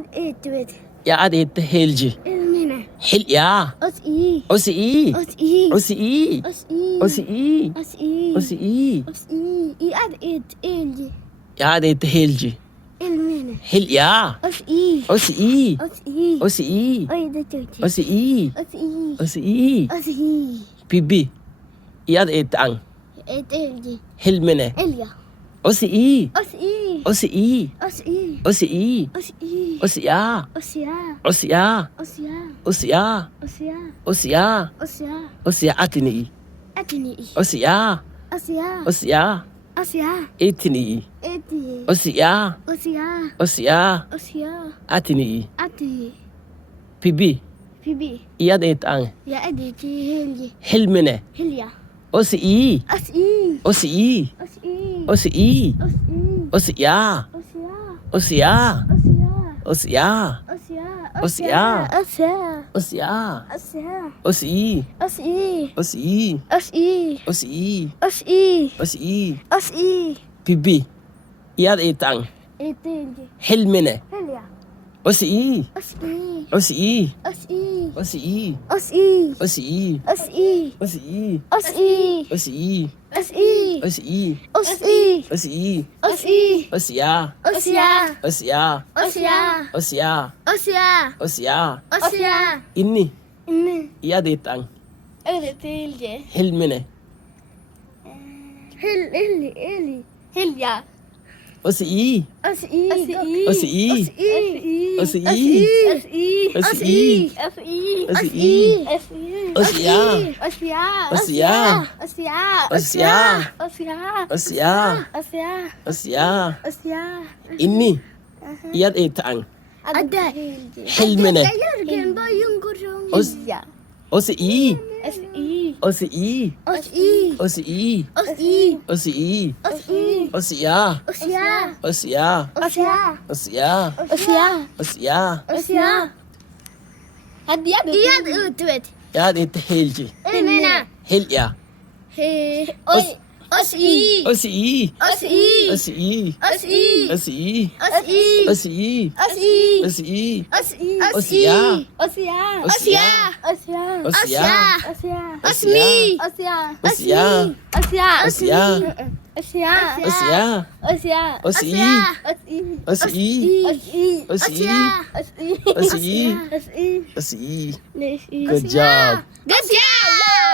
aad eetwed. Ya aad eette helji. Ilmina. Hel ya. Os-i. Osi. Os-i. Osi. Os-i. Osi. Os-i. Osi. Os-i. I aad eet elji. Ya aad eette helji. Ilmina. Hel ya. Os-i. Osi. Os-i. Osi. Oy da tuti. Osi. Os-i. Osi. Os-i. Bibi. Ya aad eette ang. Eet elji. Helmene. Elja. Osi. Os-i. Osi. Os-i. Osi. Os-i. Osia. Osya. Osia. Osya. Osia. Osya. Osia. Osya. Osia atini. Atini. Osia. Osya. Osia. Osya. Etini. Eti. Osia. Osya. Osia. Osya. Atini. Ati. Bibi. Bibi. Iyad et ang. Ya aditi helji. Helmene. Helja. Osi. Os-i. Osi. Os-i. Osi. Os-i. Osia. Osya. Osia. Osya. Osia. Osya. Osya. Osya. Osia. Osya. Osi. Os-i. Osi. Os-i. Osi. Os-i. Osi. Os-i. Bibi. Iyad et ang. Etelji. Helmene. Helja. Osi. Os-i. Osi. Os-i. Osi. Os-i. Osi. Os-i. Osi. Os-i. Osi. Os-i. Osi. Os-i. Osi. Os-i. Osia. Osya. Osia. Osya. Osia. Osya. Osia. Osya. Inni. Inni. Iyad et ang. Etelji. Helmene. Eli. Helja. Osi. Os-i. Osi. Os-i. Osi. Os-i. Osi. Os-i. Osi. Osia. Osya. Osia. Osya. Osya. Osya. Osia. Osya. Osia. Osya. Inni. Iyad et ang. Ada. Helmene. Ayargen ba yung gurong? Osi. Osi. Os-i. Osi. Os-i. Osi. Os-i. Osi. Os-i. Osia. Osya. Osia. Osya. Osia. Osya. Osia. Osya. Iyad utwet. Iyad et helji. Ilmina. Helja. Os-i. Osi. Os-i. Osi. Os-i. Osi. Os-i. Osi. Os-i. Osi. Os-i. Osia. Osya. Osya. Osya. Osia. Osya. Osmi. Osya. Osia. Osya. Osia. Osya. Osia. Osya. Osi. Osya. Osi. Osya. Osi. Osya. Osi. Osya. Osi. Osya. Good job. Good job.